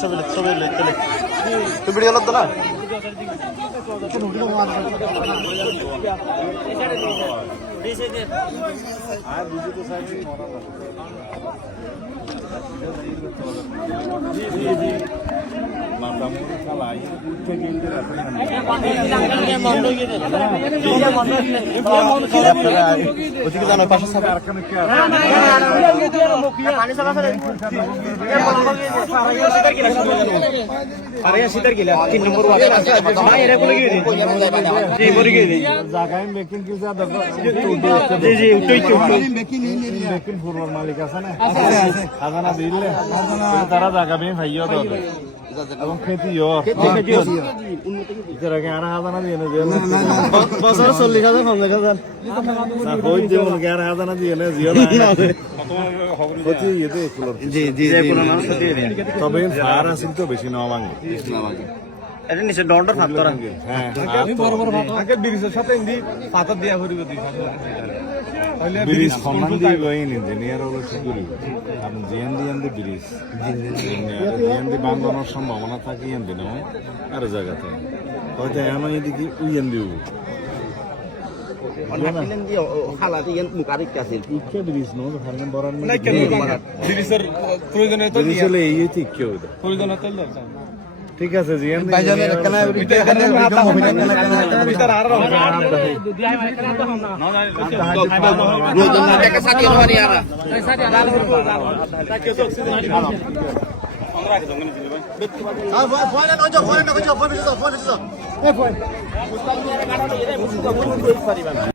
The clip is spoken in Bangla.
ছবি তুই ভিডিও করতো না ওদিকে জানো পাশে শীতের গিলা 3 নম্বর মালিক আছে না খাজানা দিলে তারা জায়গা বেয়ে ভাইও এবং খেতিও আর খাজানা দিয়ে বছর 40,000 50,000 খাজানা দিয়ে না জিও তবে ফার আসিল তো বেশি নেওয়া ভাঙে এটা নিচে ডন্ডর ফাঁক করা হ্যাঁ বড় বড় আগে ব্রিজের সাথে ইন্দি পাতা দিয়া করিব দুই ব্রিজ সম্মান দিয়ে গইন ইঞ্জিনিয়ার হলো সিকিউরি আপনি জিএনডি ব্রিজ জিএনডি বাংলানোর সম্ভাবনা থাকে ইঞ্জিন নয় আর জায়গাতে হয়তো এমন এদিকে উইয়েন দিব ঠিক আছে